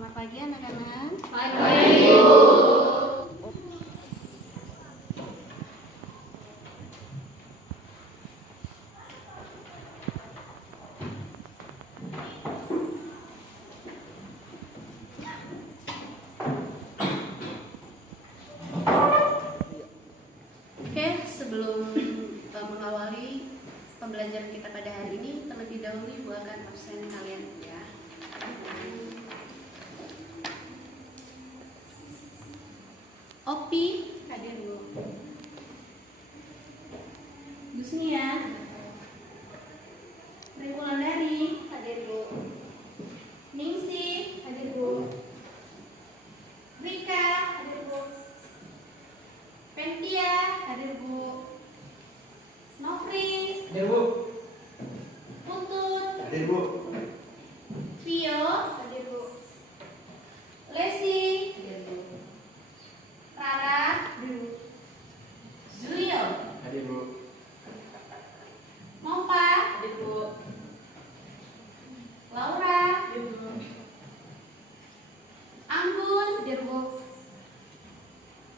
Selamat pagi anak-anak. Pagi. Oke, sebelum mengawali pembelajaran kita pada hari ini, terlebih dahulu Ibu akan absen kalian ya. Opi, hadir Bu. Gusnia, Wulandari, hadir Bu. Ningsi, hadir Bu. Rika, hadir Bu. Pentia, hadir Bu. Nofri, Hadir Bu. Putut, Hadir Bu. Vio, hadir Bu. Lesi, hadir Bu. Rara, hadir Bu. Zulio, Hadir Bu. Nova, hadir Bu. Laura, hadir Bu. Anggun, hadir Bu.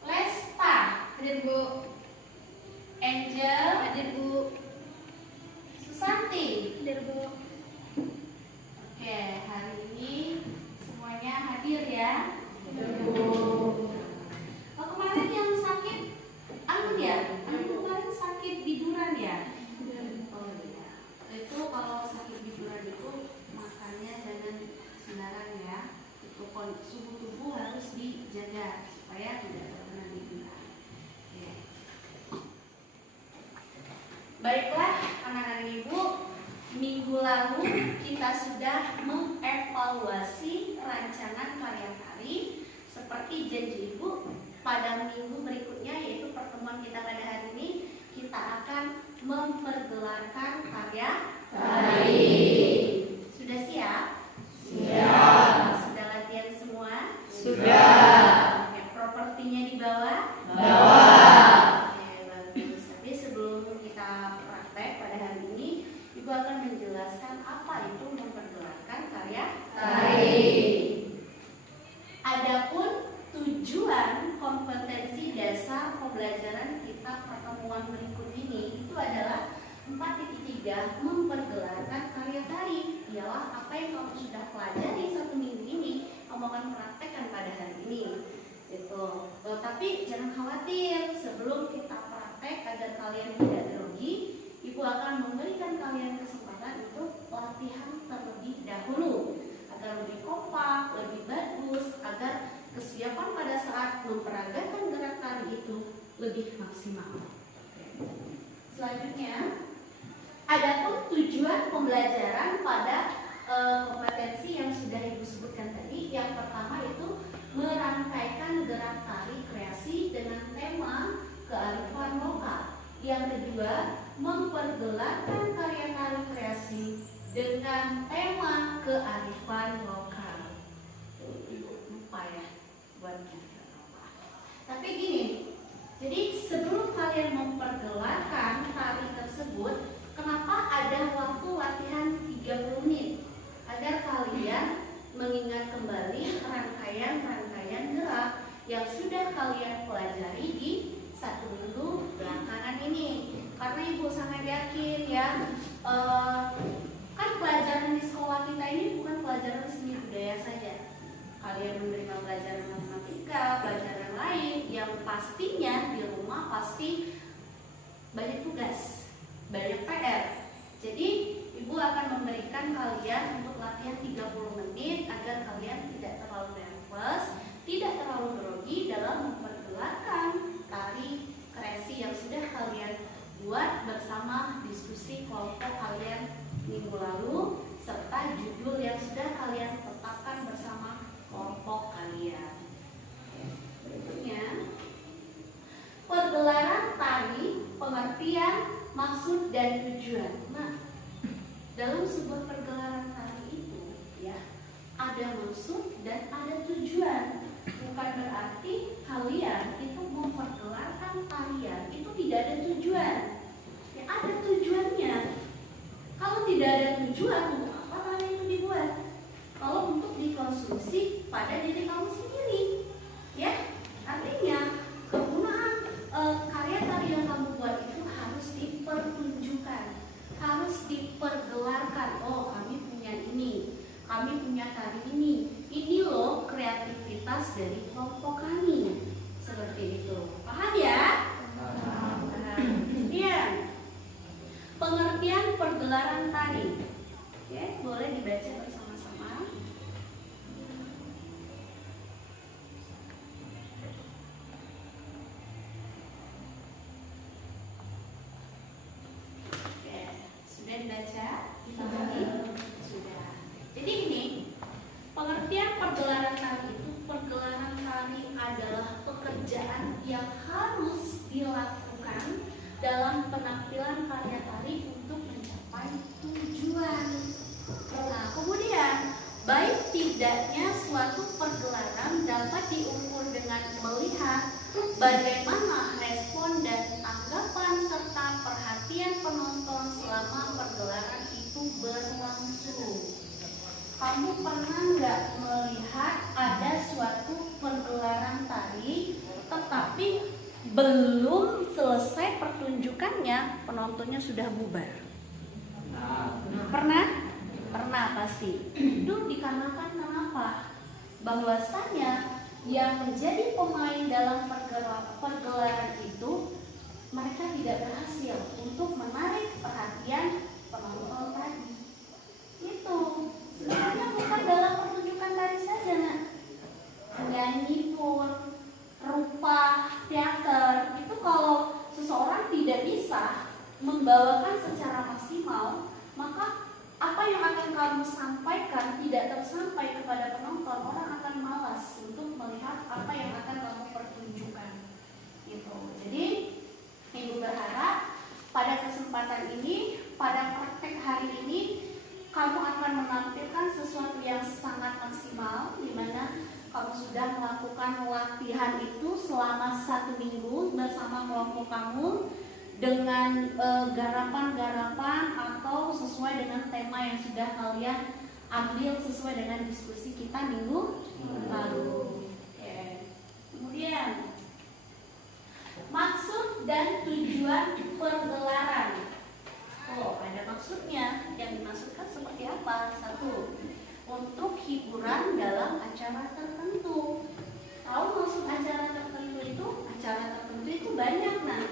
Lesta, hadir Bu. Angel, hadir Bu. Susanti, hadir Bu. Oke, hari ini semuanya hadir ya. Oh, kemarin yang sakit Anggun ya? Anggun kemarin sakit biduran ya? Oh iya. Itu kalau sakit biduran itu makannya jangan sembarang ya. Itu suhu tubuh harus dijaga supaya tidak terkena biduran. Oke. Baiklah anak-anak Ibu, minggu lalu kita sudah mengevaluasi rancangan karya-kari seperti janji Ibu. Pada minggu berikutnya yaitu pertemuan kita pada hari ini, kita akan mempergelarkan karya-kari. Sudah siap? Siap. Sudah latihan semua? Sudah. Oke, propertinya di bawah? Bawah. Oke, bagus. Tapi sebelum kita praktek pada hari ini, Ibu akan menjelaskan apa itu mempergelarkan karya-kari. Adapun tujuan kompetensi dasar pembelajaran kita pertemuan berikut ini itu adalah 4.3 mempergelarkan karya-kari. Ialah apa yang kamu sudah pelajari satu minggu ini, kamu akan praktekkan pada hari ini. Gitu. Tapi jangan khawatir, sebelum kita praktek agar kalian tidak grogi, Ibu akan memberikan kalian kesempatan untuk latihan terlebih dahulu agar lebih kompak, lebih bagus, agar kesiapan pada saat memperagakan gerak tari itu lebih maksimal. Selanjutnya, adapun tujuan pembelajaran pada kompetensi yang sudah Ibu sebutkan tadi, yang pertama itu merangkaikan gerak tari kreasi dengan tema kearifan lokal. Yang kedua, mempergelarkan karya tari kreasi dengan tema kearifan lokal. Lupa ya buatnya. Tapi gini, jadi sebelum kalian mempergelarkan tari tersebut, kenapa ada waktu latihan 30 menit? Agar kalian mengingat kembali rangkaian-rangkaian gerak yang sudah kalian pelajari di satu minggu belakangan ini. Karena Ibu sangat yakin ya, kan pelajaran di sekolah kita ini bukan pelajaran seni budaya saja. Kalian menerima pelajaran matematika, pelajaran lain yang pastinya di rumah pasti banyak tugas, banyak PR. Jadi Ibu akan memberikan kalian untuk latihan 30 menit agar kalian tidak terlalu nervous, tidak terlalu grogi dalam mempergelarkan tari kreasi yang sudah kalian buat bersama diskusi kelompok kalian minggu lalu, serta judul yang sudah kalian tetapkan bersama kelompok kalian. Berikutnya, pergelaran tari, pengertian, maksud dan tujuan. Nah, dalam sebuah pergelaran tari itu ya ada maksud dan ada tujuan. Bukan berarti kalian itu mempergelarkan tarian itu tidak ada tujuan. Ya, ada tujuannya. Kalau tidak ada tujuan, untuk apa tarian itu dibuat? Kalau untuk dikonsumsi pada diri kamu sendiri. Ya, artinya kegunaan karya tari yang kamu buat itu harus dipertunjukkan, harus dipergelarkan. Oh, kami punya ini, kami punya tari ini loh kreativitas dari kelompok kami. Seperti itu, paham ya? Kemudian pengertian pergelaran tari. Oke, boleh dibaca bersama-sama. Oke, sudah dibaca? Dipahami? Sudah. Jadi ini pengertian pergelaran tari itu, pergelaran tari adalah pekerjaan yang harus dilakukan dalam penampilan karya tari untuk mencapai tujuan. Nah, kemudian baik tidaknya suatu pergelaran dapat diukur dengan melihat bagaimana respon dan anggapan serta perhatian penonton selama pergelaran itu berlangsung. Kamu pernah nggak melihat ada suatu pergelaran tari tetapi belum selesai pertunjukannya penontonnya sudah bubar? Pernah? Pernah pasti. Itu dikarenakan kenapa? Bahwasanya yang menjadi pemain dalam pergelaran itu mereka tidak berhasil untuk menarik perhatian penonton tadi. Itu sebenarnya bukan dalam pertunjukan tari saja, nak. Nyanyi pun, rupa, teater, itu kalau seseorang tidak bisa membawakan secara maksimal, maka apa yang akan kamu sampaikan tidak tersampai kepada penonton, orang akan malas untuk melihat apa yang akan kamu pertunjukkan. Gitu. Jadi, Ibu berharap pada kesempatan ini, pada praktek hari ini, kamu akan menampilkan sesuatu yang sangat maksimal, di mana kamu sudah melakukan latihan itu selama 1 minggu bersama kelompok kamu dengan garapan-garapan atau sesuai dengan tema yang sudah kalian ambil sesuai dengan diskusi kita minggu lalu. Kemudian maksud dan tujuan pergelaran. Oh, ada maksudnya. Yang dimaksudkan seperti apa? 1. Untuk hiburan dalam acara tertentu. Tahu maksud acara tertentu itu? Acara tertentu itu banyak, nah.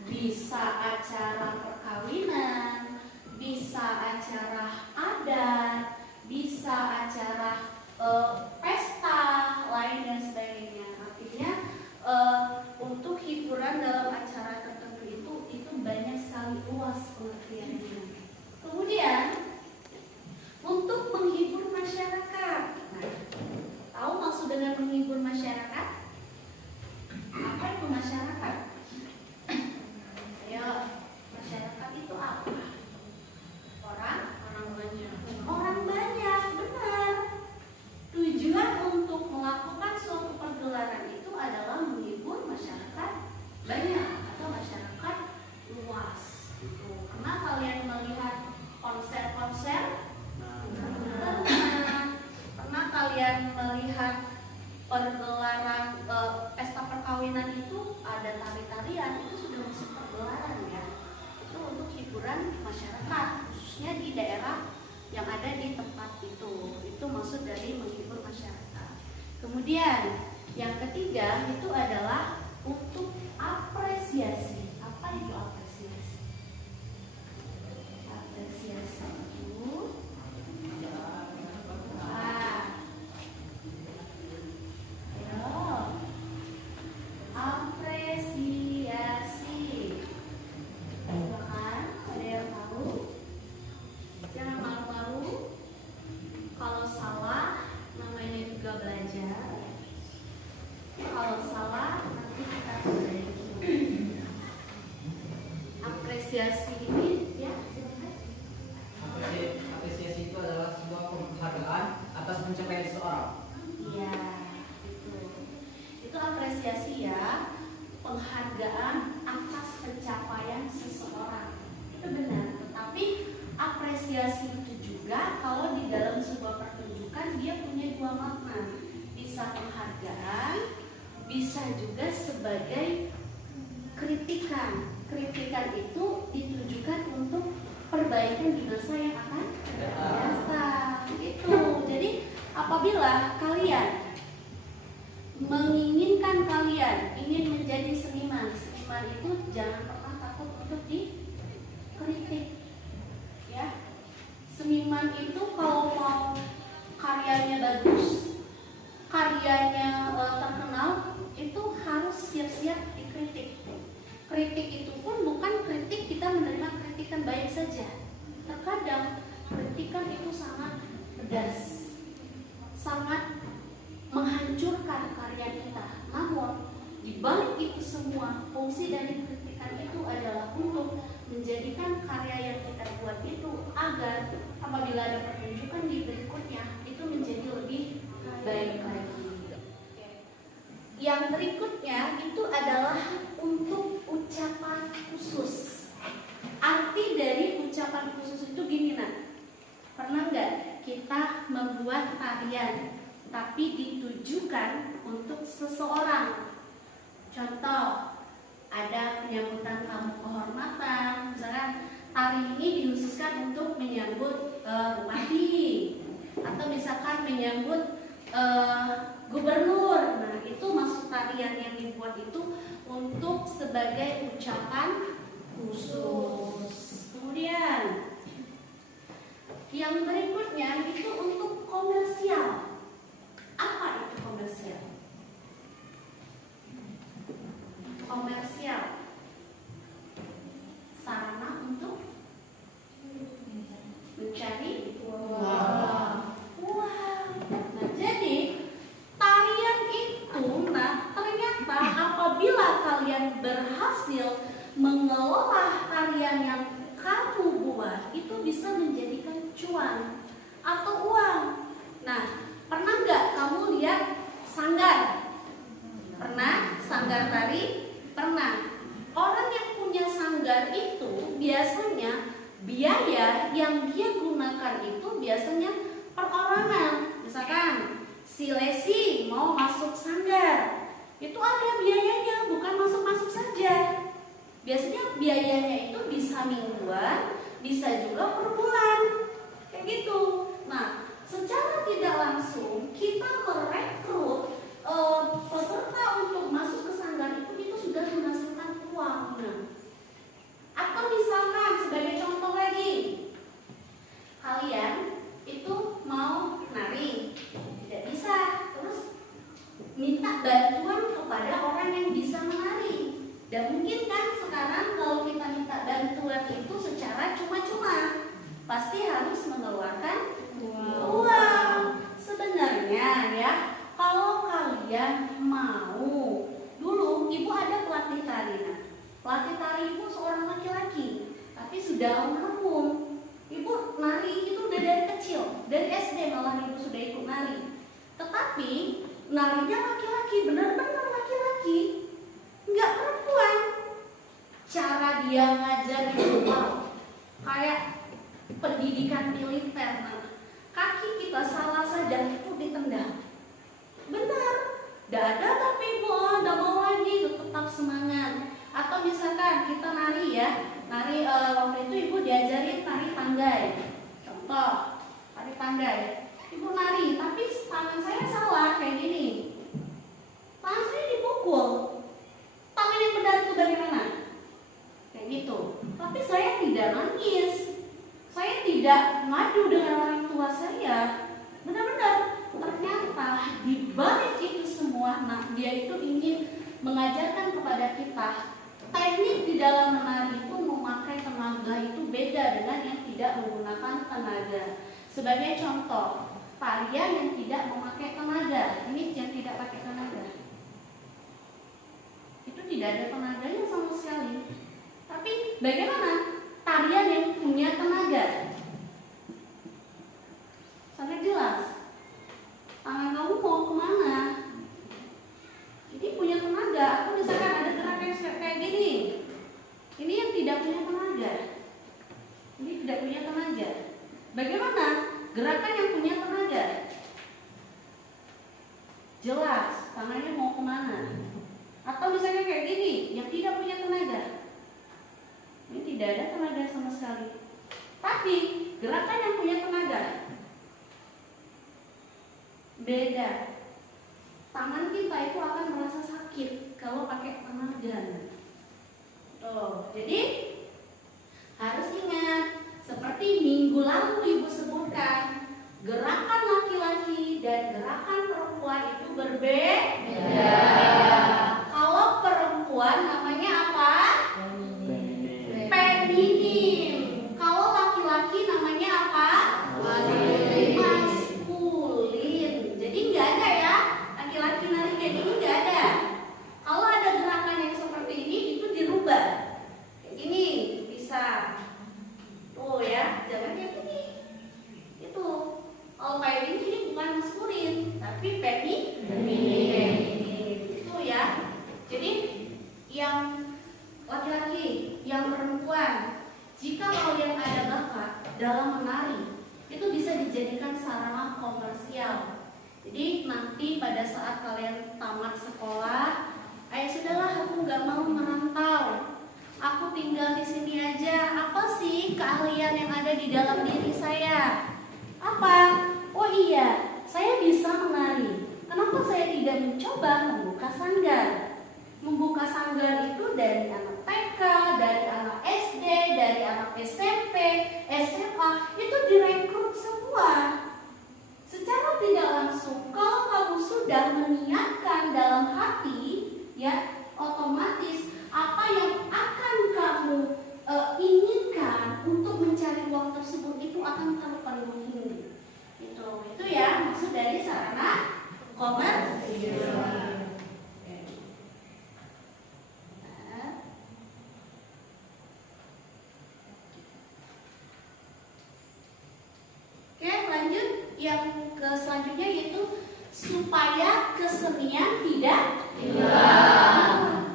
Bisa acara perkawinan, bisa acara adat, bisa acara pesta lain dan sebagainya. Artinya untuk hiburan dalam acara tertentu itu banyak sekali, luas pengertiannya. Kemudian untuk menghibur masyarakat. Nah, tahu maksud dengan menghibur masyarakat? Apa itu masyarakat? Ayo, masyarakat itu apa? Orang banyak. Orang banyak, benar. Tujuan untuk melakukan suatu pergelaran itu adalah menghibur masyarakat banyak atau masyarakat luas. Pernah kalian melihat konser-konser? Pernah kalian melihat pergelaran pesta perkawinan itu ada tari-tarian, itu sudah masuk pergelaran ya. Itu untuk hiburan masyarakat, khususnya di daerah yang ada di tempat itu. Itu maksud dari menghibur masyarakat. Kemudian yang ketiga itu adalah untuk apresiasi. Apa itu apresiasi? Apresiasi itu apresiasi. Silakan, ada yang tahu? Jangan malu-malu. Kalau salah, namanya juga belajar. Kalau salah, nanti kita perbaiki. Apresiasi ini, ya, silakan. Apresiasi itu adalah sebuah penghargaan atas pencapaian seseorang. Iya, itu apresiasi ya, penghargaan atas pencapaian seseorang. Itu benar, tetapi apresiasi itu juga juga kalau di dalam sebuah pertunjukan dia punya dua makna. Bisa penghargaan, bisa juga sebagai kritikan. Kritikan itu ditujukan untuk perbaikan di masa yang akan datang. Gitu. Jadi apabila kalian menginginkan kalian ingin menjadi seniman, seniman itu jangan pernah takut untuk dikritik. Ya, seniman itu kalau mau karyanya bagus, karyanya terkenal, itu harus siap-siap dikritik. Kritik itu pun bukan kritik kita menerima kritikan baik saja. Terkadang kritikan itu sangat pedas, sangat menghancurkan karya kita. Namun di balik itu semua, fungsi dari kritikan itu adalah untuk menjadikan karya yang kita buat itu agar apabila ada pertunjukan di berikutnya itu menjadi lebih baik lagi. Yang berikutnya itu adalah untuk ucapan khusus. Arti dari ucapan khusus itu gini, nak. Pernah nggak kita membuat tarian tapi ditujukan untuk seseorang? Contoh, ada penyambutan tamu kehormatan, misalkan tari ini dikhususkan untuk menyambut bupati, atau misalkan menyambut gubernur. Nah, itu maksud tarian yang dibuat itu untuk sebagai ucapan khusus. Kemudian yang berikutnya itu untuk komersial. Apa itu komersial? Komersial, sarana untuk mencari uang. Nah, jadi tarian itu, nah ternyata apabila kalian berhasil mengelola tarian yang kamu buat, itu bisa menjadikan cuan atau uang. Nah, pernah nggak kamu lihat sanggar? Pernah? Sanggar tari? Pernah. Orang yang punya sanggar itu biasanya biaya yang dia gunakan itu biasanya perorangan. Misalkan si Lesi mau masuk sanggar, itu ada biayanya, bukan masuk-masuk saja. Biasanya biayanya itu bisa mingguan, bisa juga per bulan, kayak gitu. Nah, secara tidak langsung kita merekrut peserta untuk masuk ke sanggar itu sudah menghasilkan uang. Nah, atau misalkan sebagai contoh lagi, kalian itu mau nari, tidak bisa, terus minta bantuan kepada orang yang bisa menari. Dan mungkin kan sekarang kalau kita minta bantuan itu secara cuma-cuma, pasti harus mengeluarkan uang. Sebenarnya ya, kalau kalian mau, dulu ibu ada pelatih tari. Nah, pelatih tari ibu seorang laki-laki, tapi sudah almarhum. Ibu nari itu udah dari kecil, dari SD malah ibu sudah ikut nari. Tetapi narinya laki-laki, benar-benar laki-laki, nggak perempuan. Cara dia ngajar itu kayak pendidikan militer. Nah, kaki kita salah saja itu ditendang. Benar, dada tapi ibu nggak mau lagi, tetap semangat. Atau misalkan kita nari ya, nari waktu itu ibu diajarin tari tanggai. Contoh, tari tanggai. Ibu nari, tapi tangan saya salah kayak gini. Tangan saya dipukul. Tangan yang benar itu bagaimana? Kayak gitu. Tapi saya tidak nangis. Saya tidak ngadu dengan orang tua saya. Benar-benar ternyata di balik itu semua, nah dia itu ingin mengajarkan kepada kita teknik di dalam menari itu memakai tenaga itu beda dengan yang tidak menggunakan tenaga. Sebagai contoh, tarian yang tidak memakai tenaga, ini yang tidak pakai tenaga, itu tidak ada tenaganya sama sekali. Tapi bagaimana tarian yang punya tenaga? Sangat jelas. Tangan kamu mau kemana? Ini punya tenaga. Atau misalkan ada gerakan kayak gini, ini yang tidak punya tenaga. Ini tidak punya tenaga. Bagaimana gerakan yang punya tenaga. Jelas, tangannya mau kemana. Atau misalnya kayak gini, yang tidak punya tenaga. Ini tidak ada tenaga sama sekali. Tapi gerakan yang punya tenaga beda. Tangan kita itu akan merasa sakit kalau pakai tenaga. Jadi harus ingat, seperti minggu lalu Ibu sebutkan, gerakan laki-laki dan gerakan perempuan itu berbeda. Kalau perempuan namanya apa? Feminim. Kalau laki-laki namanya apa? Maskulin. Jadi nggak ada ya, laki-laki nari kayak gini nggak ada. Kalau ada gerakan yang seperti ini, itu dirubah. Kayak gini bisa. Tuh ya, jangan kayak gini. Itu. Kalau kayak gini ini bukan maskulin, tapi feminin. Itu ya. Jadi yang laki-laki, yang perempuan, jika kalian ada bakat dalam menari, itu bisa dijadikan sarana komersial. Jadi nanti pada saat kalian tamat sekolah, sudahlah aku nggak mau merantau, aku tinggal di sini aja. Apa sih keahlian yang ada di dalam diri saya? Apa? Oh iya, saya bisa menari. Kenapa saya tidak mencoba membuka sanggar? Membuka sanggar itu dari anak TK, dari anak SD, dari anak SMP, SMA, itu direkrut semua. Secara tidak langsung, kalau kamu sudah meniatkan dalam hati, ya otomatis apa yang akan kamu inginkan untuk mencari uang tersebut itu akan terpenuhi. Itu ya maksud dari sarana komersial. Oke, lanjut yang ke selanjutnya yaitu supaya kesenian tidak hilang.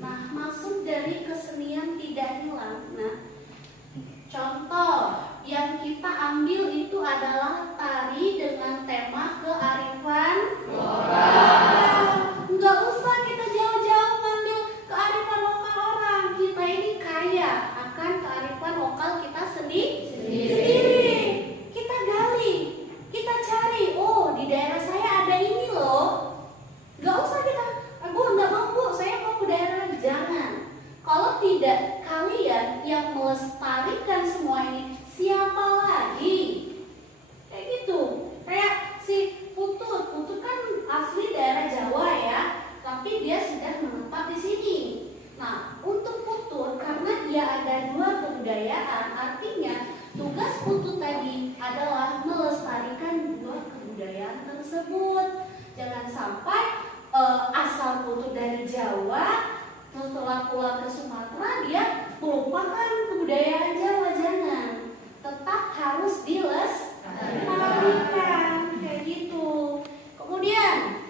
Nah, maksud dari kesenian tidak hilang. Nah, contoh yang kita ambil itu adalah tari dengan tema kearifan lokal. Nggak usah kita jauh-jauh ngambil kearifan lokal orang. Kita ini kaya akan kearifan lokal kita sendiri. Kita gali, kita cari. Oh, di daerah saya ada ini loh. Nggak usah kita, Bu nggak mau Bu, saya mau ke daerah. Jangan. Kalau tidak kalian yang melestarikan semua ini, siapa lagi? Kayak gitu. Kayak si Putut kan asli daerah Jawa ya, tapi dia sudah menetap di sini. Nah, untuk Putut karena dia ada dua kebudayaan, artinya tugas Putut tadi adalah melestarikan dua kebudayaan tersebut. Jangan sampai asal Putut dari Jawa, setelah pulang ke Sumatera dia melupakan kebudayaan Jawa. Jangan, tetap harus dilestarikan kayak gitu. Kemudian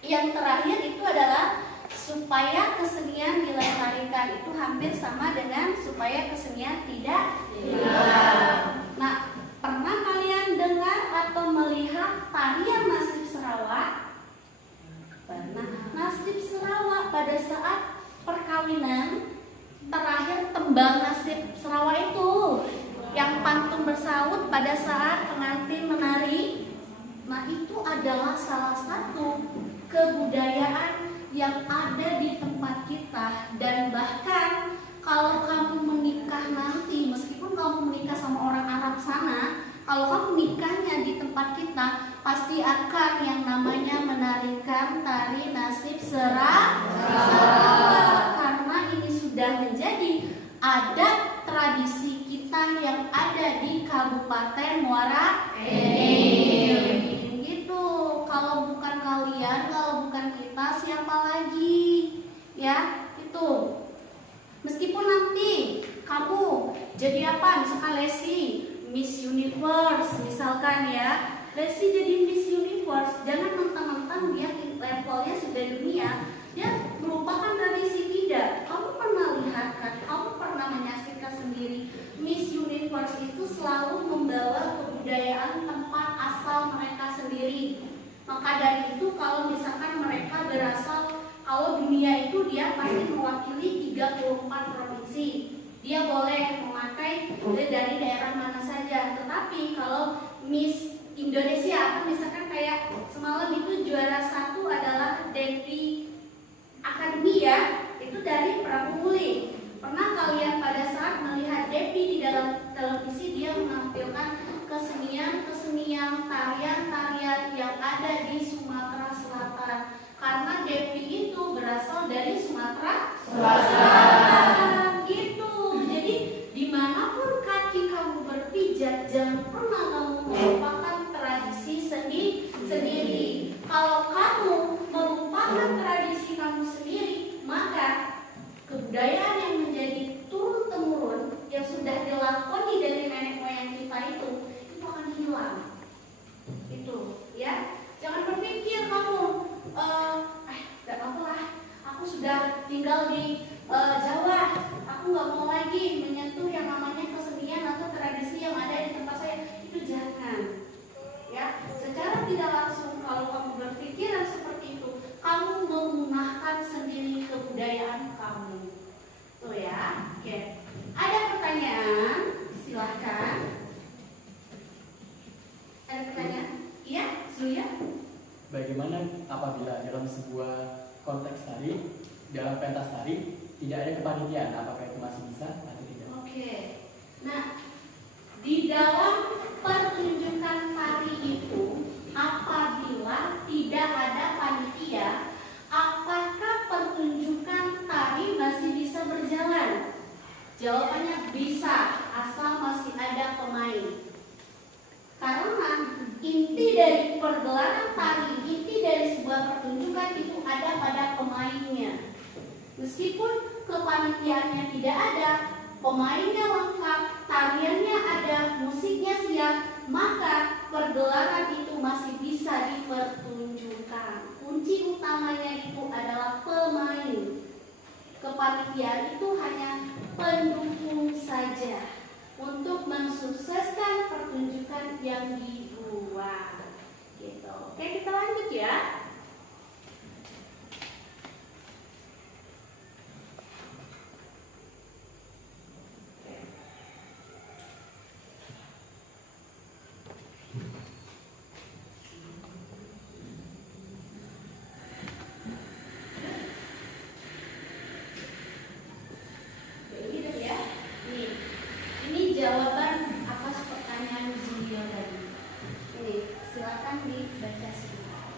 yang terakhir itu adalah supaya kesenian dilestarikan, itu hampir sama dengan supaya kesenian tidak hilang. Nah, pernah kalian dengar atau melihat tarian nasib Sarawak? Pernah. Nasib Sarawak pada saat perkawinan terakhir, tembang nasib Sarawak itu yang pantun bersaut pada saat pengantin menari. Nah, itu adalah salah satu kebudayaan yang ada di tempat kita. Dan bahkan kalau kamu menikah nanti, meskipun kamu menikah sama orang Arab sana, kalau kamu nikahnya di tempat kita, pasti akan yang namanya menarikan tari nasib Sarawak. Karena ini sudah menjadi adat tradisi kita yang ada di Kabupaten Muara Enim. Gitu. Kalau bukan kalian, kalau bukan kita, siapa lagi? Ya, itu. Meskipun nanti kamu jadi apa? Misalkan Lesi, Miss Universe, misalkan ya. Lesi jadi Miss Universe, jangan mentang-mentang dia levelnya sudah dunia, dia merupakan tradisi. Tidak. Kamu pernah lihat kan? Kamu pernah menyaksikan sendiri Miss Universe itu selalu membawa kebudayaan Maka dari itu kalau misalkan mereka berasal, kalau dunia itu dia pasti mewakili 34 provinsi. Dia boleh memakai dari daerah mana saja. Tetapi kalau Miss Indonesia, atau misalkan kayak semalam itu juara 1 adalah Devi Akademi ya, itu dari Prabu Muli. Pernah kalian pada saat melihat Devi di dalam televisi, dia menampilkan kesenian tarian-tarian yang ada di Sumatera Selatan. Karena Devi itu berasal dari Sumatera Selatan. Gitu. Jadi dimanapun kaki kamu berpijak, jangan pernah kamu melupakan tradisi sendiri. Kalau kamu melupakan tradisi kamu sendiri, maka kebudayaan yang menjadi turun-temurun yang sudah dilakoni dari nenek moyang kita itu akan hilang. Itu ya. Jangan berpikir kamu gak apa-apa, aku sudah tinggal di Jawa, aku gak mau lagi menyentuh yang namanya kesenian atau tradisi yang ada di tempat saya. Itu jangan ya. Secara tidak langsung kalau kamu berpikiran seperti itu, kamu memunahkan sendiri kebudayaan kamu. Tuh ya. Oke. Ada pertanyaan? Silahkan. Ada pertanyaan? Iya, Zuya? Bagaimana apabila dalam sebuah konteks tari, dalam pentas tari, tidak ada kepanitiaan? Apakah itu masih bisa atau tidak? Oke. Nah, di dalam pertunjukan tari itu, apabila tidak ada panitia, apakah pertunjukan tari masih bisa berjalan? Jawabannya bisa, asal masih ada pemain. Karena inti dari pergelaran tari, inti dari sebuah pertunjukan itu ada pada pemainnya. Meskipun kepanitiaannya tidak ada, pemainnya lengkap, tariannya ada, musiknya siap, maka pergelaran itu masih bisa dipertunjukkan. Kunci utamanya itu adalah pemain. Kepanitiaan itu hanya pendukung saja untuk mensukseskan pertunjukan yang dibuat. Gitu. Oke, kita lanjut ya. Jawaban atas pertanyaan Zulia tadi. Ini silakan dibaca sebentar.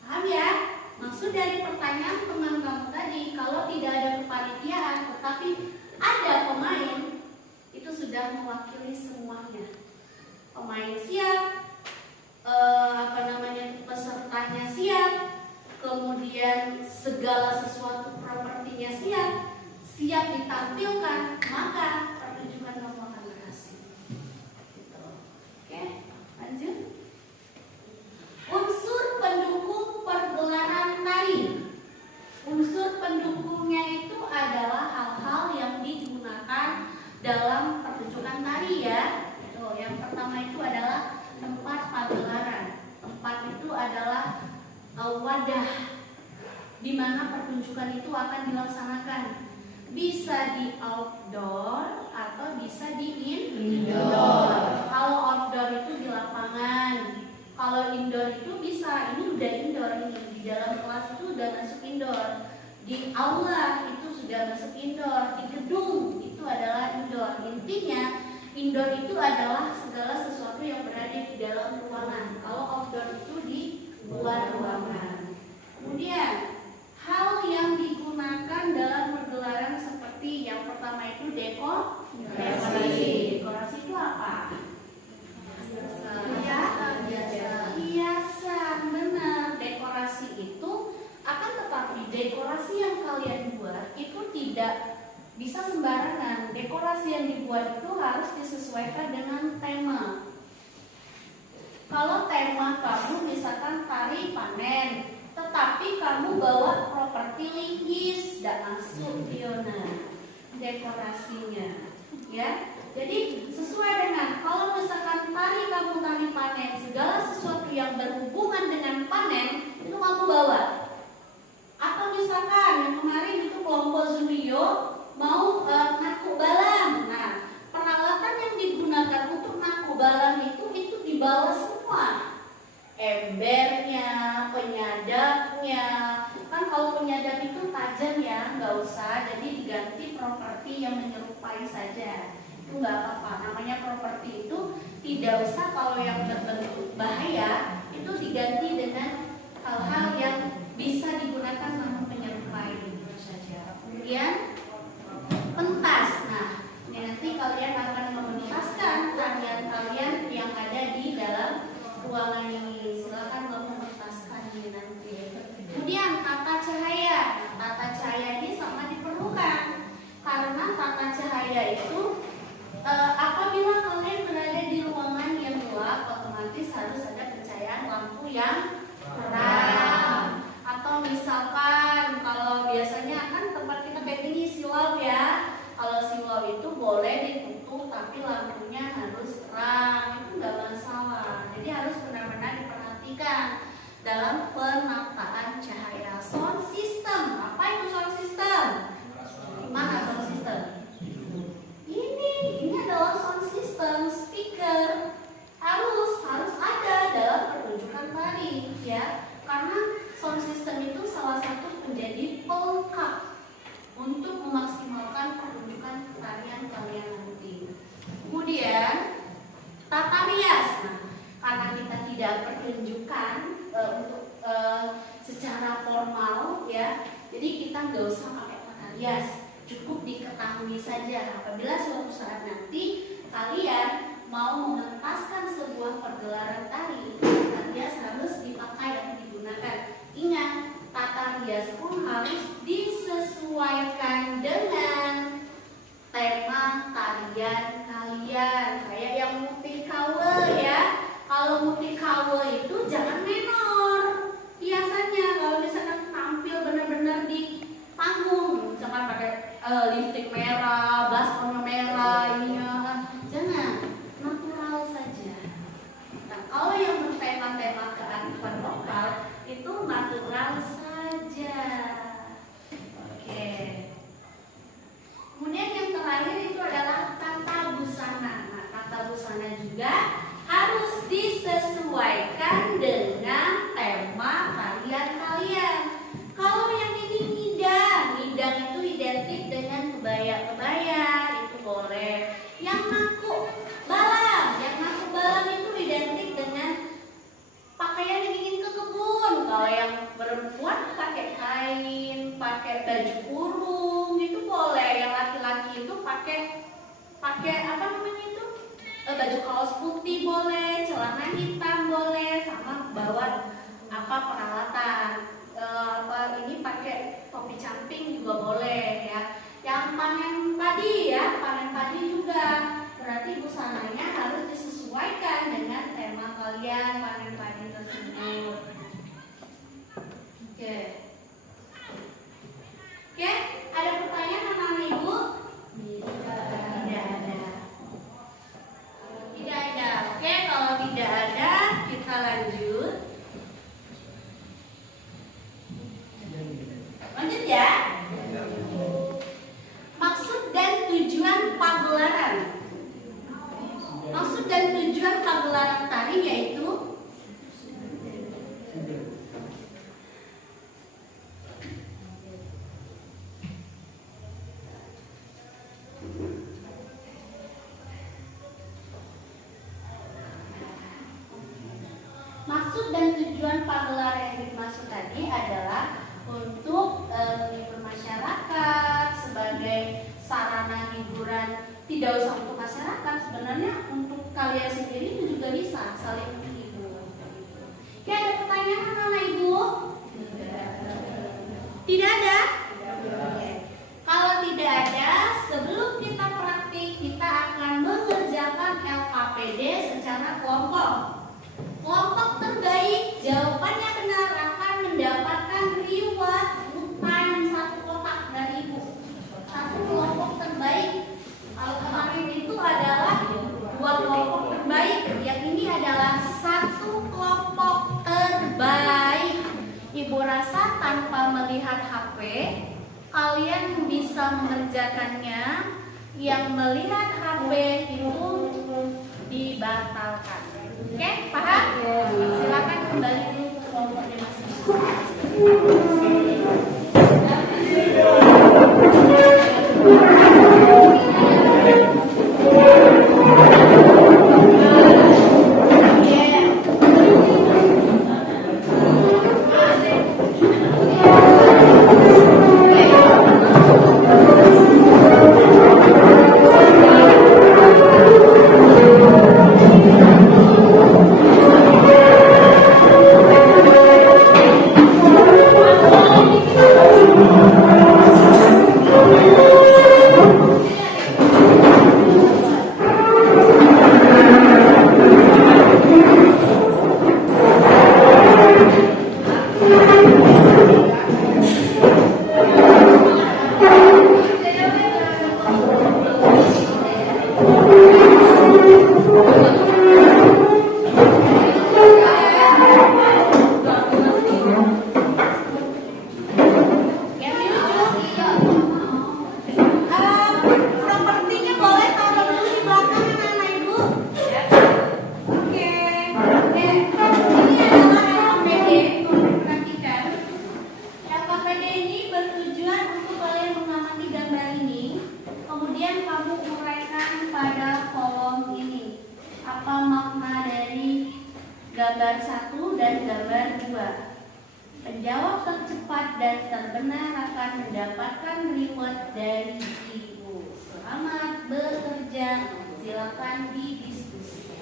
Paham ya? Maksud dari pertanyaan teman kamu tadi, kalau tidak ada kepanitiaan tetapi ada pemain, itu sudah mewakili semuanya. Pemain siap, pesertanya siap, kemudian segala sesuatu propertinya siap ditampilkan, maka pertunjukan kamu akan berhasil. Gitu. Oke, lanjut. Unsur pendukung pergelaran tari. Unsur pendukungnya itu adalah hal-hal yang digunakan dalam pertunjukan tari ya. Yang pertama itu adalah tempat pagelaran. Tempat itu adalah wadah di mana pertunjukan itu akan dilaksanakan. Bisa di outdoor atau bisa di indoor. Kalau outdoor itu di lapangan. Kalau indoor itu bisa, ini udah indoor ini. Di dalam kelas itu udah masuk indoor. Di aula itu sudah masuk indoor. Di gedung itu adalah indoor. Intinya indoor itu adalah segala sesuatu yang berada di dalam ruangan. Kalau outdoor itu di luar ruangan. Kemudian hal yang digunakan dalam pergelaran seperti yang pertama itu dekorasi. Dekorasi itu apa? Hiasan, benar. Dekorasi itu akan tetapi dekorasi yang kalian buat itu tidak bisa sembarangan. Dekorasi yang dibuat itu harus disesuaikan dengan tema. Kalau tema kamu misalkan tari panen, Tapi kamu bawa properti linggis, tidak masuk Fiona, dekorasinya, ya. Jadi sesuai dengan kalau misalkan tari kamu tari panen, segala sesuatu yang berhubungan dengan panen itu kamu bawa. Atau misalkan yang kemarin itu kelompok Zunio mau naku balang. Nah, peralatan yang digunakan untuk naku balang itu dibawa semua. Embernya, penyadapnya. Kan kalau penyadap itu tajam ya, nggak usah. Jadi diganti properti yang menyerupai saja. Itu nggak apa-apa. Namanya properti itu tidak usah kalau yang berbentuk bahaya itu diganti dengan hal-hal yang bisa digunakan namun menyerupai itu saja. Kemudian pentas. Nah, ini nanti kalian akan mementaskan tarian kalian yang ada di dalam ruangan ini. Silakan mementaskan ini nanti. Kemudian tata cahaya. Tata cahaya ini sangat diperlukan karena tata cahaya itu apabila kalian berada di ruangan yang gelap, otomatis harus ada pencahayaan lampu yang terang. Atau misalkan kalau biasanya kan tempat kita ini silau ya. Kalau silau itu boleh ditutup tapi lampunya harus terang. Itu nggak masalah. Jadi harus benar-benar diperhatikan dalam penataan cahaya. Sound system. Apa itu sound system? Gimana sound system? Ini adalah sound system, speaker. Harus ada dalam pertunjukan tari ya. Karena sound system itu salah satu menjadi pelengkap untuk memaksimalkan pertunjukan tarian kalian nanti. Kemudian tata rias. Nah, karena kita tidak pertunjukan untuk secara formal ya, jadi kita nggak usah pakai tata rias, cukup diketahui saja. Apabila suatu saat nanti kalian mau mementaskan sebuah pergelaran tari, tata rias harus dipakai atau digunakan. Ingat, tata rias pun harus disesuaikan dengan tema tarian kalian. Kayak yang mutikawe ya. Kalau mutikawe itu jangan menor. Biasanya kalau misalkan tampil benar-benar di panggung, misalkan pakai lipstick merah, bas warna merah, ininya, jangan, natural saja. Nah, kalau yang bertema-tema kearifan lokal itu natural saja. Oke. Kemudian yang terakhir itu adalah tata busana. Nah, tata busana juga harus disesuaikan dengan tema tarian kalian. Kalau yang ini ngidang itu identik dengan kebaya-kebaya, itu boleh. Yang naku balang itu identik dengan pakaian yang ingin ke kebun. Kalau yang perempuan pakai kain, pakai baju kurung, itu boleh. Yang laki-laki itu pakai apa namanya itu? Baju kaos putih boleh, celana hitam boleh, sama bawa peralatan. Ini pakai topi camping juga boleh ya. Yang panen padi juga. Berarti busananya harus disesuaikan dengan tema kalian panen padi tersebut. Oke, ada pertanyaan anak-anak ibu? Tidak ada. Oke, kalau tidak ada kita lanjut. Lanjut ya. Maksud dan tujuan pagelaran. Maksud dan tujuan pagelaran tari yaitu pagelaran yang dimaksud tadi adalah untuk menghibur masyarakat sebagai sarana hiburan. Tidak usah untuk masyarakat, sebenarnya untuk kalian sendiri itu juga bisa saling menghibur. Oke, ada pertanyaan anak ibu? Tidak ada? Oke. Kalau tidak ada, sebelum kita praktik, kita akan mengerjakan LKPD secara kelompok. Kelompok terbaik jawabannya benar akan mendapatkan terbaik. Kalau kemarin itu adalah 2 kelompok terbaik, yang ini adalah 1 kelompok terbaik. Ibu rasa tanpa melihat HP, kalian bisa mengerjakannya. Yang melihat HP itu dibatalkan. Oke, paham? Silakan kembali ke kelompoknya masing-masing. Gambar 1 dan gambar 2. Penjawab tercepat dan terbenar akan mendapatkan reward dari ibu. Selamat bekerja. Silakan didiskusi.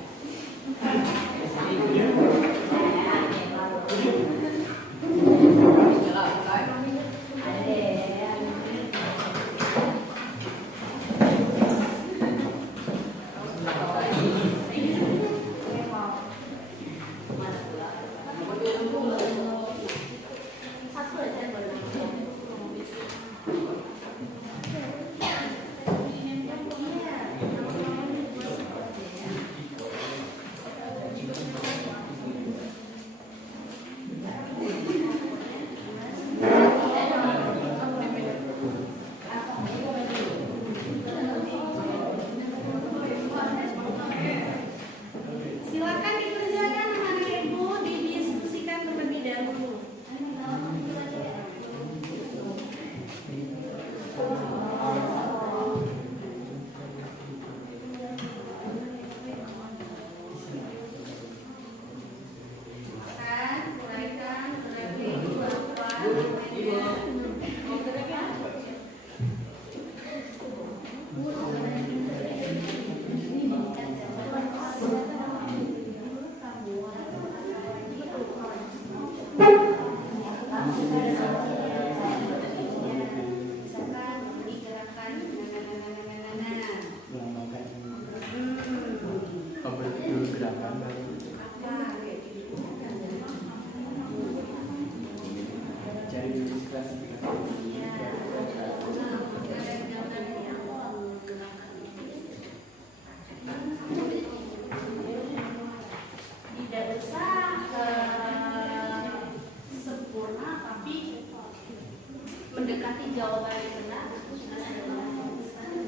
Mendekati jawaban yang benar.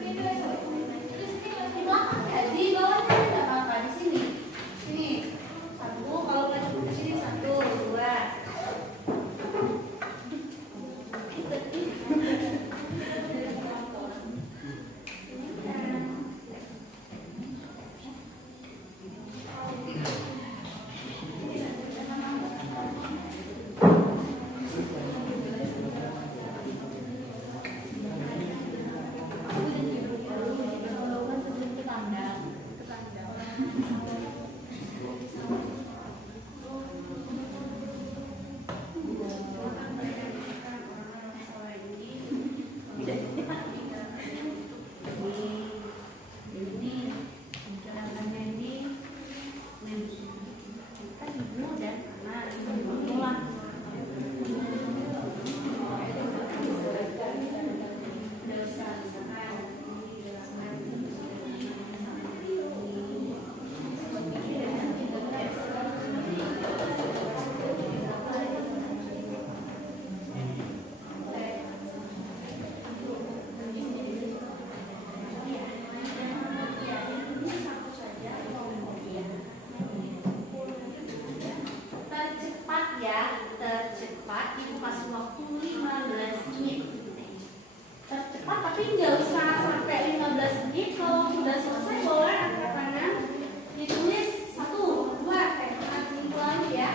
Di belakang ya, di bawahnya nggak apa-apa, di sini. Sini 1, kalau nggak cukup di sini 1, 2. tercepat, ibu kasih waktu 15 menit. Tercepat tapi nggak usah sampai 15 menit. Kalau sudah selesai boleh angkat tangan, ditulis 1, 2, lalu ya.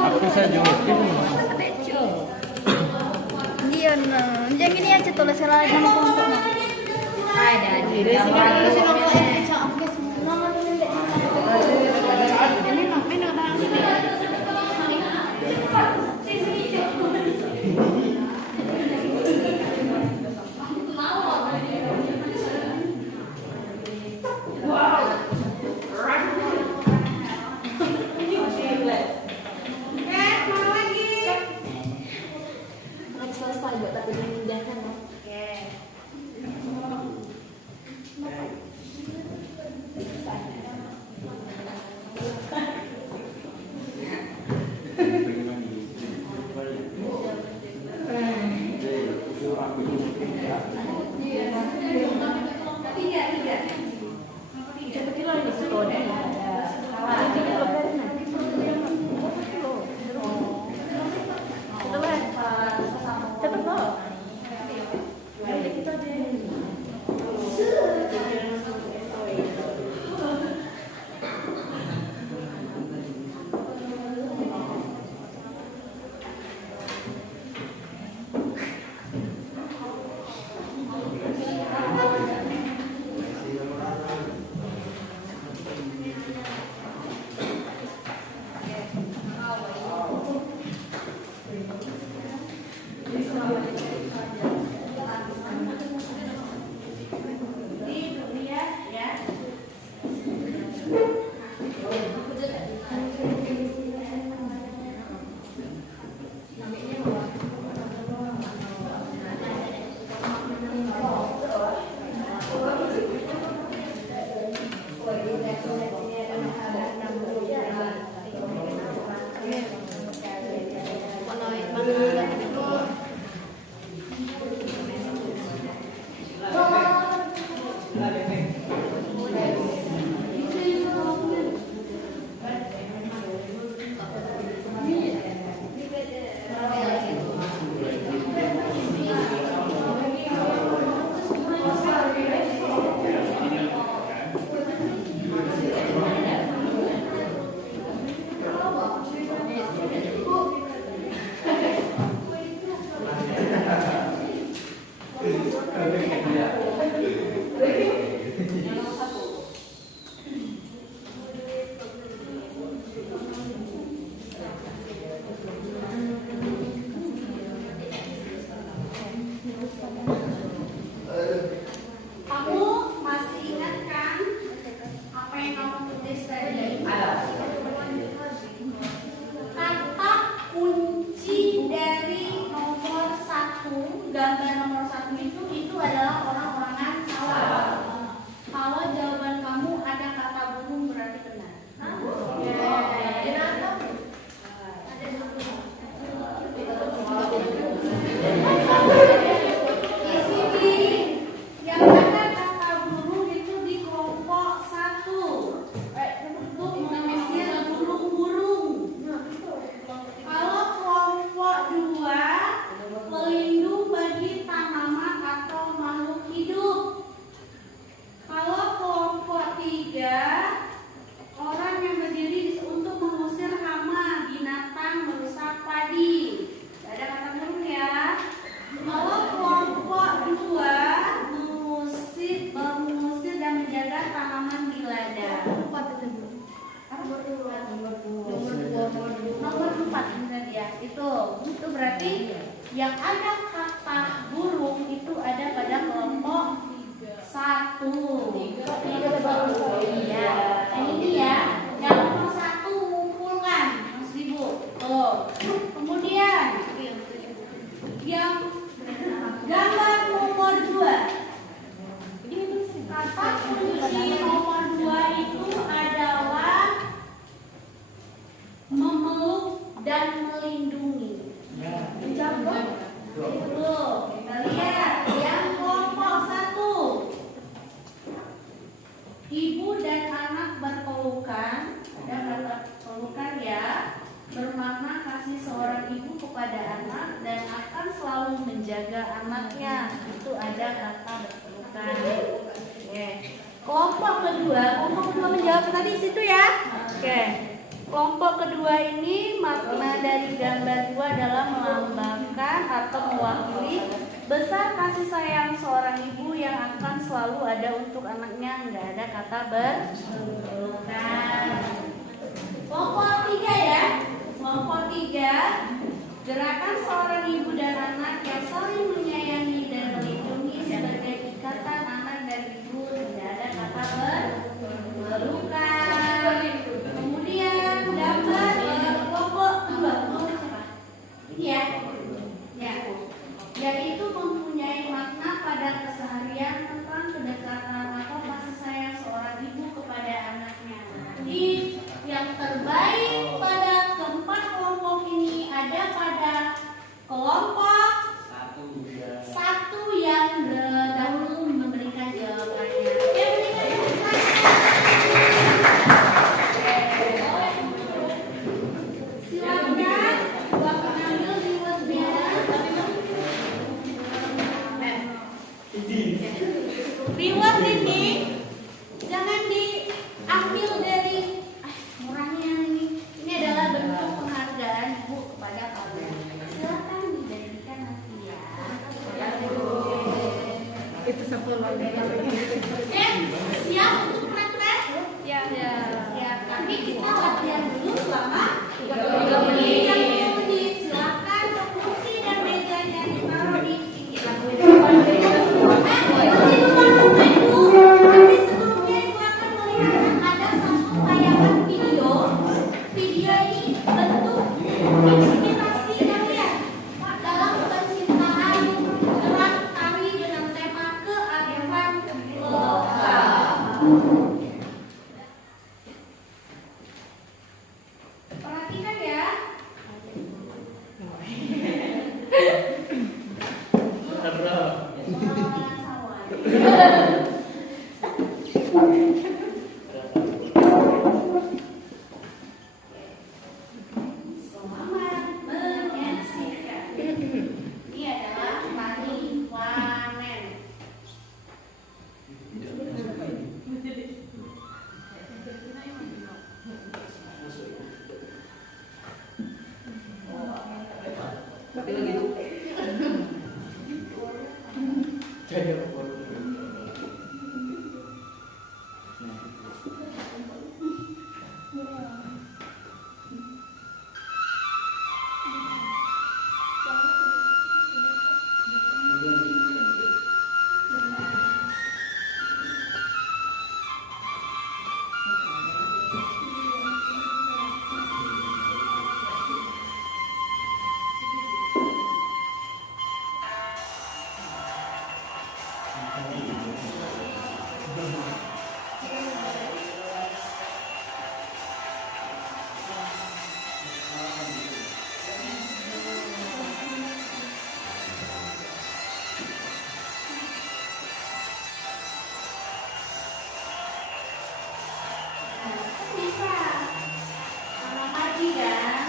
Aku saja Iya, nah. Yang ini aja tulis lagi nama kelompoknya. Ada di selesai buat tapi dimindahkan ya. Cepet kilo di situ ada. Cepet loh. kata burung itu ada pada kelompok 1. Iya, ini dia. Yang nomor 1 ngumpulkan, Mas Ibu. Tuh. Kemudian yang gambar nomor 2. Kata kunci nomor 2 itu adalah memeluk dan melindungi. Tuh, kita lihat yang kelompok 1. Ibu dan anak berpelukan, ada kata pelukan ya, bermakna kasih seorang ibu kepada anak dan akan selalu menjaga anaknya. Itu ada kata berpelukan. Oke. Kelompok kedua menjawab tadi situ ya. Oke. Kelompok kedua ini makna dari gambar 2 adalah melambangkan atau mewakili besar kasih sayang seorang ibu yang akan selalu ada untuk anaknya. Nggak ada kata berpelukan. Kelompok 3 ya. Kelompok 3, gerakan seorang ibu dan anak yang saling menyayangi dan melindungi sebagai ikatan anak dan ibu. Tidak ada kata berpelukan. Kemudian gambar kelompok 2. Ini ya. Ya. Yaitu mempunyai makna pada keseharian tentang kedekatan atau kasih sayang seorang ibu kepada anaknya. Jadi yang terbaik pada keempat kelompok ini ada pada kelompok 1 yang dahulu memberikan jawabannya. Oke, berikan silakan buat pengambil rewardnya. Reward ini jangan diambil dari murahnya ini. Ini adalah bentuk penghargaan Ibu kepada kalian. Silakan dibagikan nanti ya. Itu 10 Siap untuk praktek? Ya. Ya, tapi kita latihan dulu selama 30 menit. Silakan kursi dan mejanya ditaruh di pinggir. Nanti sebelumnya Ibu akan melihat ada satu tayangan video. Video ini bentuk inspirasi kalian dalam percintaan gerak tari dengan tema kearifan lokal. Perhatikan ya. Orang-orang sawah. Selamat menyaksikan. Ini adalah tari wanen. Jadi apa? Bisa sama pagi kan?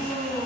Ibu.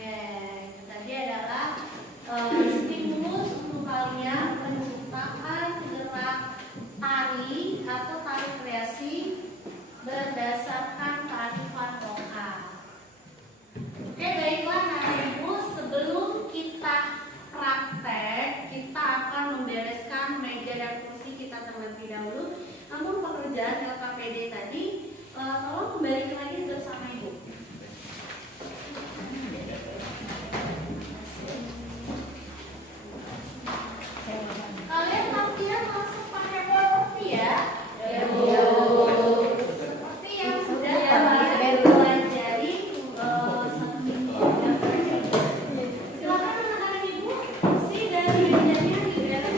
Oke, itu tadi adalah stimulus untuk kalian penciptaan gerak tari atau tari kreasi berdasarkan kearifan lokal. Oke, baiklah Anak Ibu, sebelum kita praktek, kita akan membereskan meja dan kursi kita terlebih dahulu. Namun pekerjaan LKPD tadi, tolong kembalikan lagi bersama Ibu. Kalian latihan langsung pakai kopi ya. Seperti yang sudah kalian pelajari satu minggu. Silakan anak-anak Ibu, kursi dan mejanya dibereskan.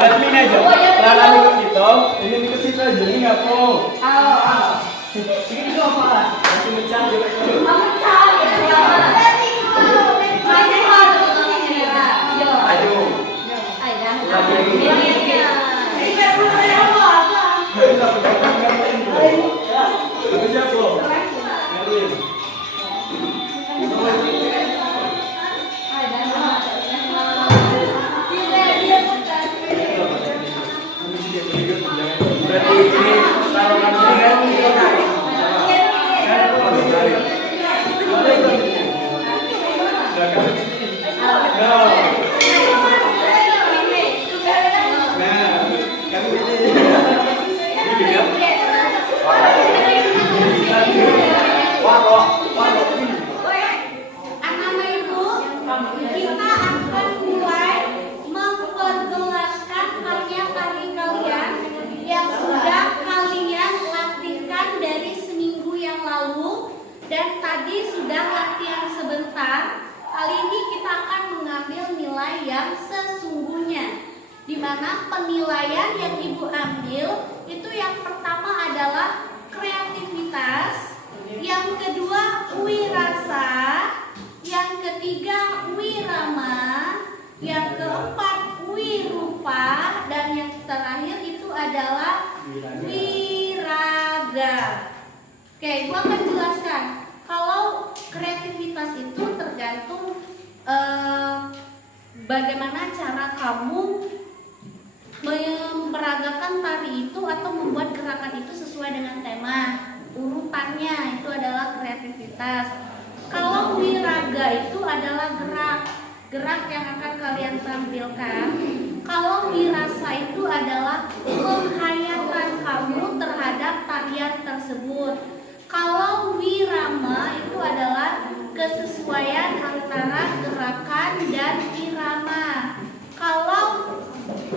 Berarti ini aja. Karena ikut itu, ini ikut situ aja, ini nggak mau. Ini itu apa? Masih pecah juga. Aduh. Tapi siapa? Erwin. Berarti ini taruhan ini kan Anak-anak ibu, kita akan mulai memperjelaskan karya-karya kalian yang sudah kalian latihkan dari seminggu yang lalu dan tadi sudah latihan sebentar. Kali ini kita akan mengambil nilai yang sesungguhnya, di mana penilaian yang ibu ambil itu yang pertama adalah kreativitas, yang kedua wirasa, yang ketiga wirama, yang keempat wirupa, dan yang terakhir itu adalah wiraga. Oke, ibu akan jelaskan. Kalau kreativitas itu tergantung bagaimana cara kamu memperagakan tari itu atau membuat gerakan itu sesuai dengan tema. Urutannya itu adalah kreativitas. Kalau wiraga itu adalah gerak yang akan kalian tampilkan. Kalau wirasa itu adalah penghayatan kamu terhadap tarian tersebut. Kalau wirama itu adalah kesesuaian antara gerakan dan irama. Kalau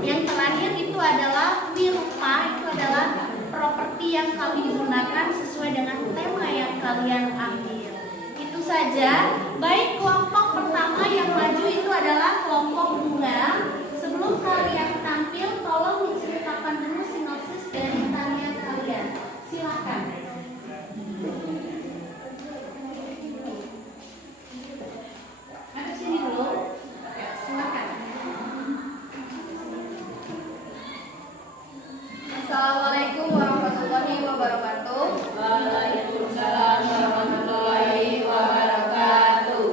yang terakhir itu adalah wirupa, itu adalah properti yang kalian gunakan sesuai dengan tema yang kalian ambil. Itu saja. Baik, kelompok pertama yang maju itu adalah kelompok bunga. Sebelum kalian tampil, tolong diceritakan dulu sinopsis dari tarian kalian. Silakan. Ada sini dulu. Silakan. Assalamualaikum warahmatullahi wabarakatuh. Waalaikumsalam warahmatullahi wabarakatuh.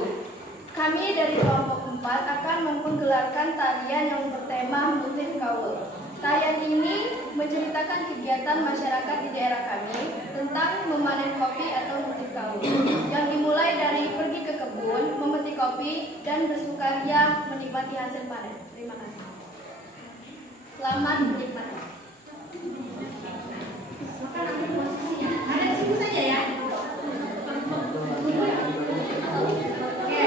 Kami dari kelompok 4 akan menggelarkan tarian yang bertema Mutih Kaul. Tarian ini menceritakan kegiatan masyarakat di daerah kami tentang memanen kopi atau mutih kaul, yang dimulai dari pergi ke kebun, memetik kopi, dan bersukaria menikmati hasil panen. Terima kasih. Selamat menikmati. Silakan ambil posisinya. Ada di situ saja ya. Oke.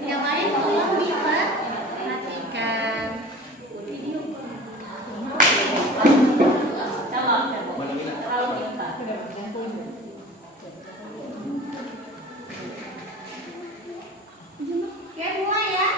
Yang lain tolong diperhatikan. Oke, mulai ya.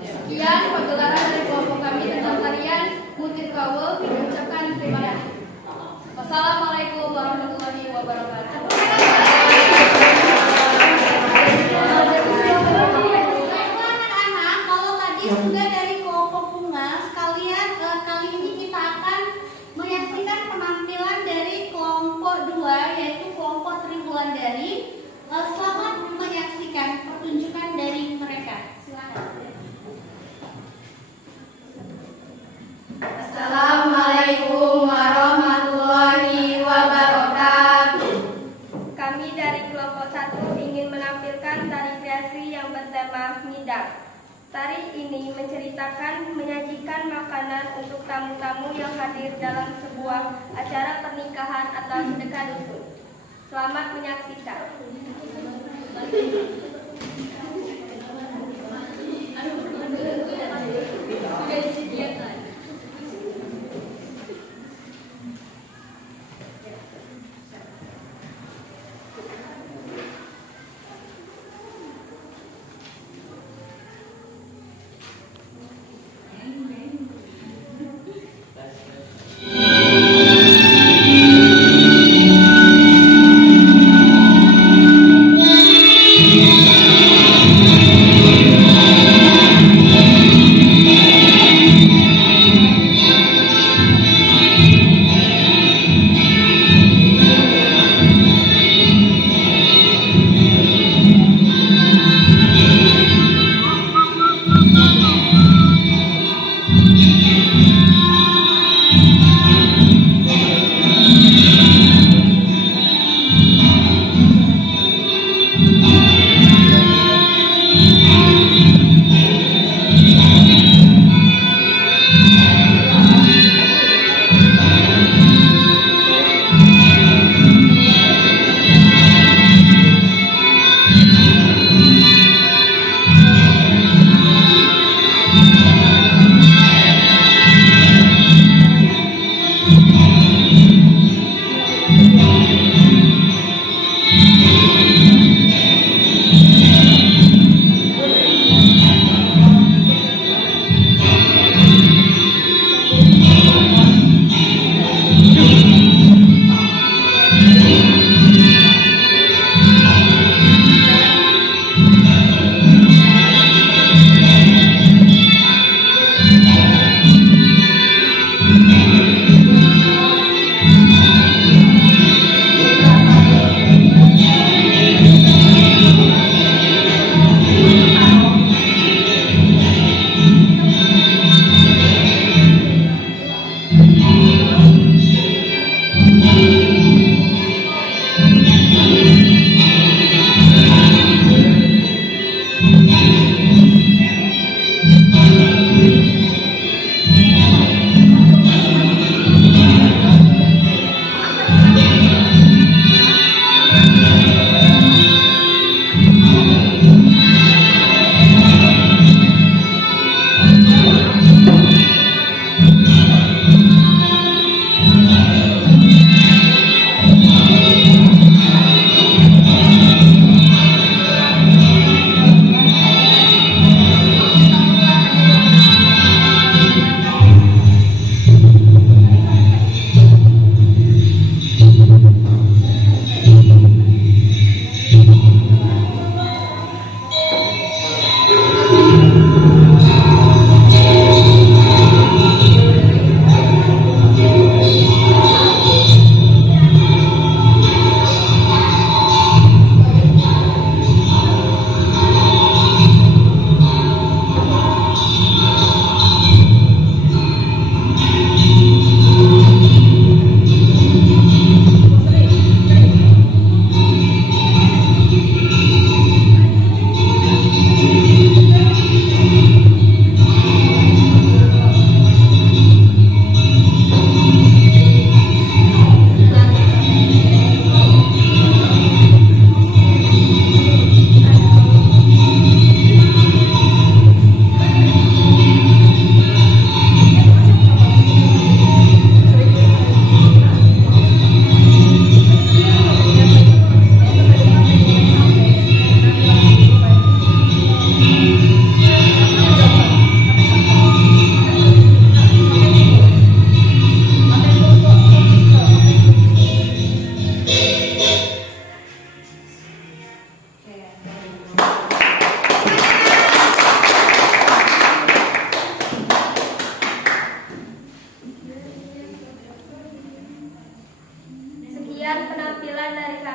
Sekian pagelaran dari kelompok kami tentang tarian Mutir Kawul. Mengucapkan terima kasih. Wassalamualaikum warahmatullahi wabarakatuh. Baiklah anak-anak, kalau tadi sudah dari kelompok bunga, sekalian kali ini kita akan menyaksikan penampilan dari kelompok 2, yaitu kelompok Triwulandari. Selamat menyaksikan pertunjukan dari mereka. Silakan. Assalamualaikum warahmatullahi wabarakatuh. Kami dari kelompok 1 ingin menampilkan tari kreasi yang bertema ngidam. Tari ini menyajikan makanan untuk tamu-tamu yang hadir dalam sebuah acara pernikahan atau sedekah dusun. Selamat menyaksikan.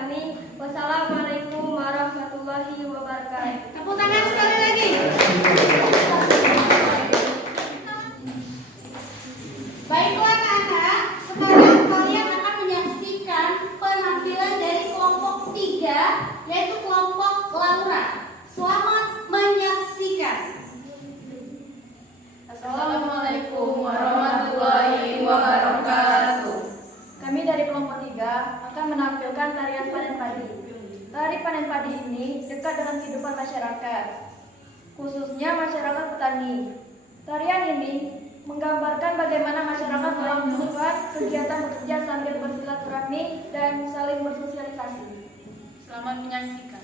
kami. Wassalamualaikum warahmatullahi wabarakatuh. Tepuk tangan sekali lagi. Baiklah anak-anak, sekarang kalian akan menyaksikan penampilan dari kelompok 3, yaitu kelompok Laura. Selamat menyaksikan. Assalamualaikum warahmatullahi wabarakatuh. Kami dari kelompok 3 akan menampilkan tarian panen padi. Tari panen padi ini dekat dengan kehidupan masyarakat, khususnya masyarakat petani. Tarian ini menggambarkan bagaimana masyarakat melakukan kegiatan bekerja sambil bersilaturahmi dan saling bersosialisasi. Selamat menyaksikan.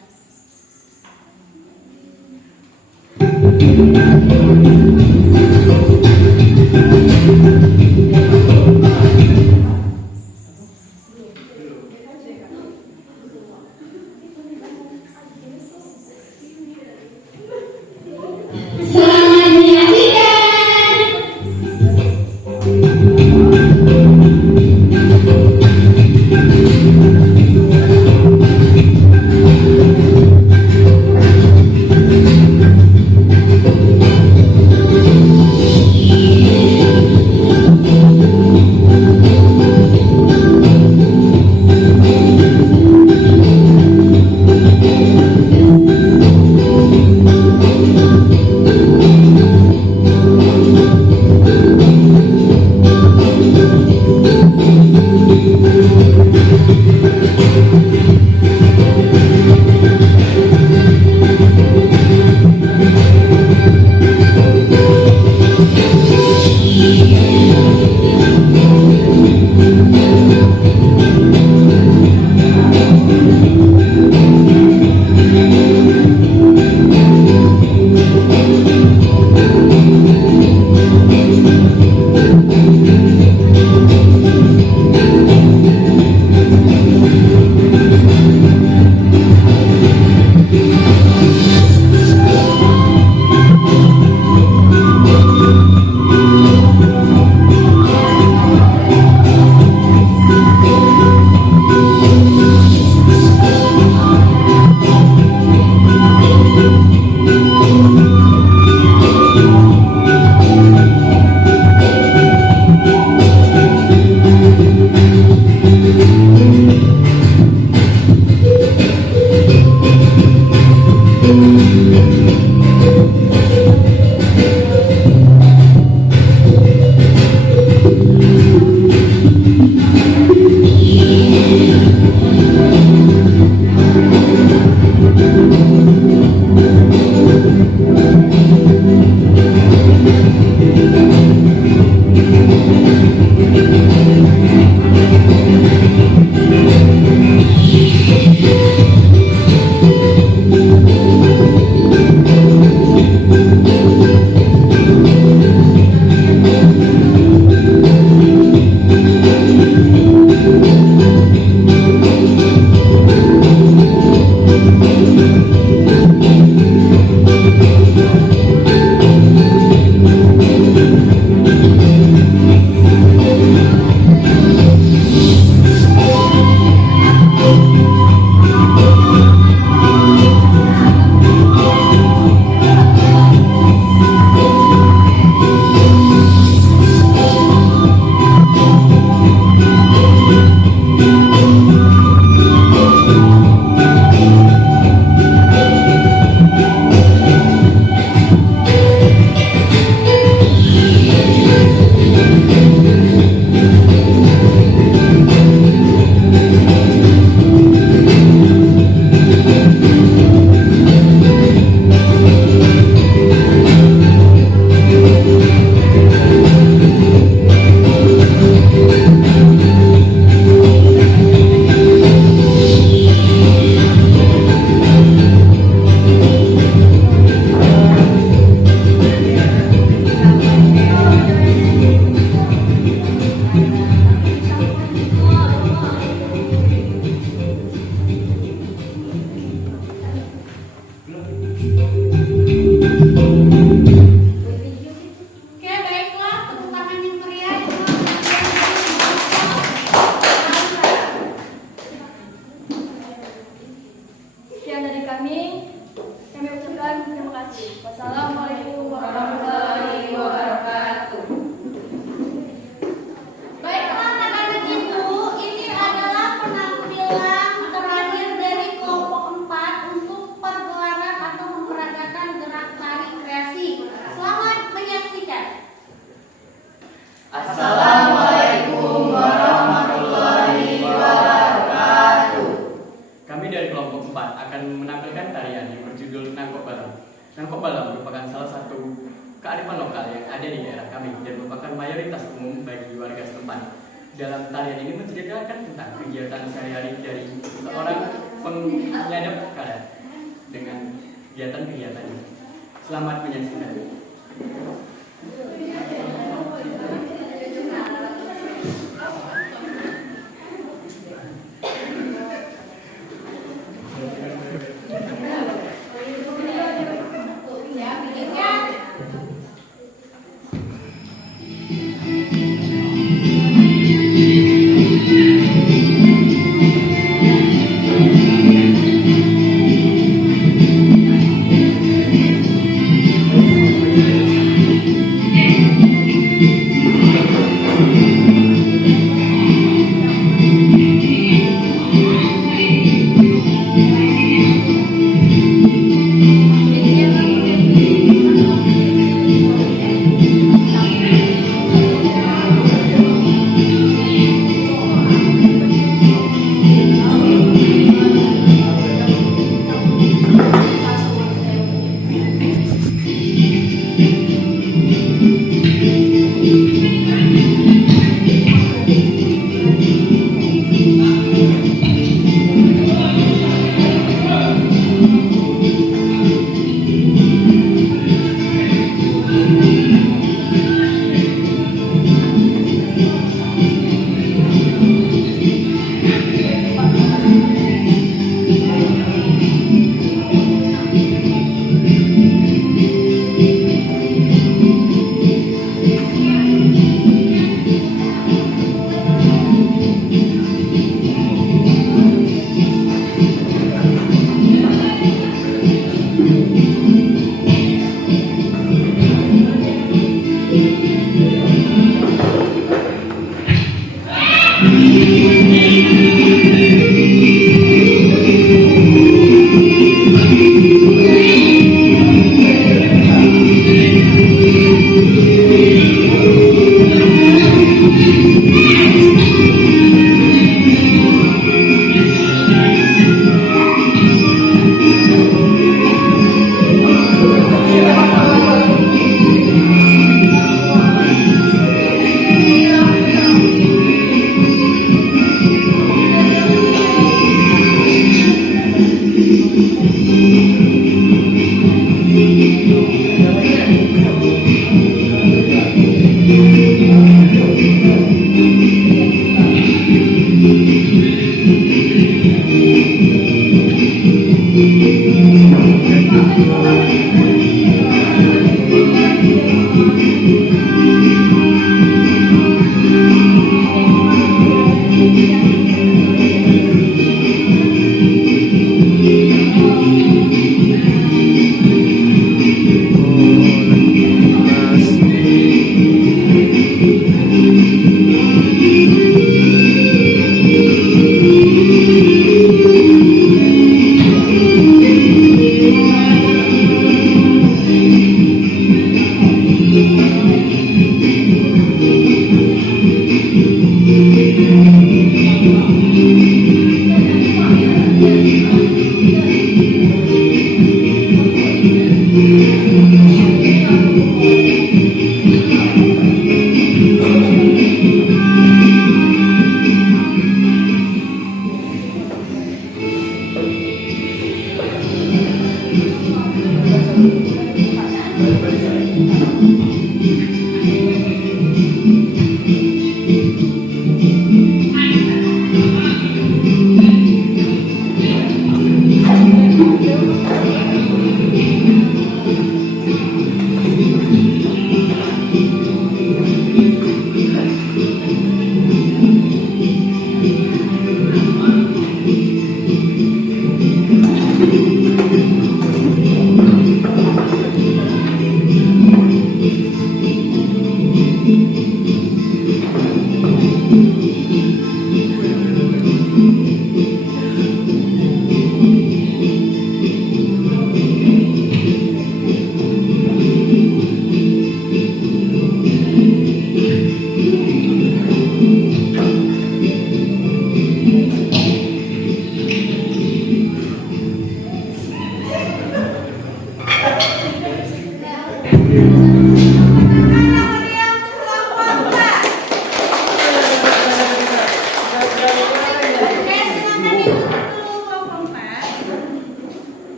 dari kelompok 4 akan menampilkan tarian yang berjudul Nangkok Balam. Nangkok Balam merupakan salah satu kearifan lokal yang ada di daerah kami dan merupakan mayoritas umum bagi warga setempat. Dalam tarian ini menceritakan tentang kegiatan sehari-hari dari seorang penyadap karet dengan kegiatan-kegiatannya. Selamat menyaksikan.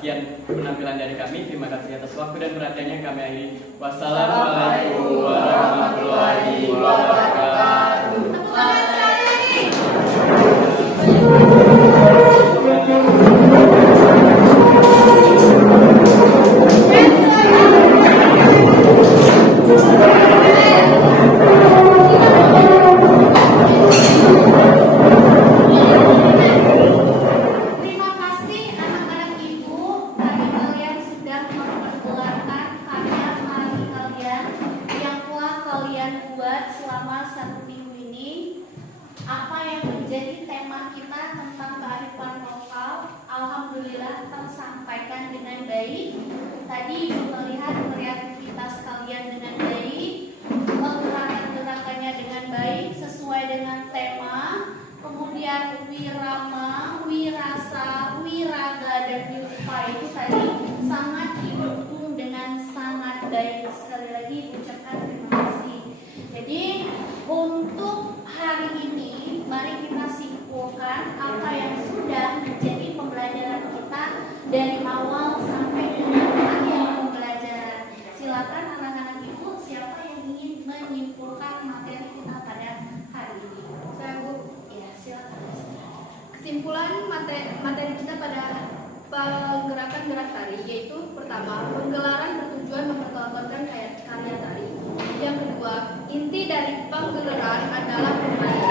sekian penampilan dari kami. Terima kasih atas waktu dan perhatiannya. Kami akhiri. Wassalamualaikum warahmatullahi wabarakatuh. Tepuk tangan sekali lagi. Terima kasih anak-anak ibu, karena kalian sudah mempergelarkan karya seni kalian yang telah kalian buat selama 1 minggu ini. Apa yang menjadi tema kita tentang kearifan lokal, alhamdulillah tersampaikan dengan baik. Tadi melihat kreativitas kalian dengan baik, gerakan-gerakannya dengan baik sesuai dengan tema. Kemudian wirama, wirasa, wiraga, dan wirupa itu tadi sangat didukung dengan sangat baik. Sekali lagi ucapkan terima kasih. Jadi untuk hari ini mari kita simpulkan apa yang sudah menjadi pembelajaran kita dari awal sampai dengan akhir pembelajaran. Silakan anak-anak ibu, siapa yang ingin menyimpulkan materi kita pada hari ini? Saya Bu. Ya, silakan. Kesimpulan materi kita pada penggerakan gerak tari yaitu pertama, penggelaran bertujuan mempertontonkan karya tari. Yang kedua, inti dari penggelaran adalah pemain.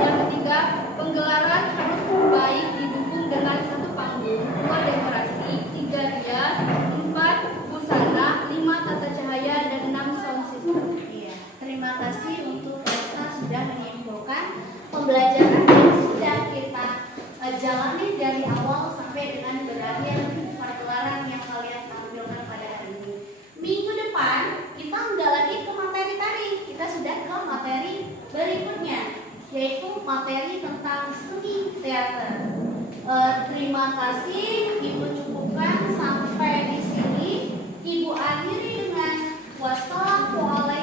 Yang ketiga, penggelaran harus baik didukung dengan 1 panggung, 2 dekorasi, 3 rias, 4 busana, 5 tata cahaya, dan 6 sound system. Iya, terima kasih untuk kita sudah menyimpulkan pembelajaran yang sudah kita jalani dari awal sampai dengan berakhir pergelaran yang kalian tampilkan pada hari ini. Minggu depan kita nggak lagi ke materi tari, kita sudah ke materi berikutnya, yaitu materi tentang seni teater. Terima kasih, Ibu cukupkan sampai di sini. Ibu akhiri dengan wassalamualaikum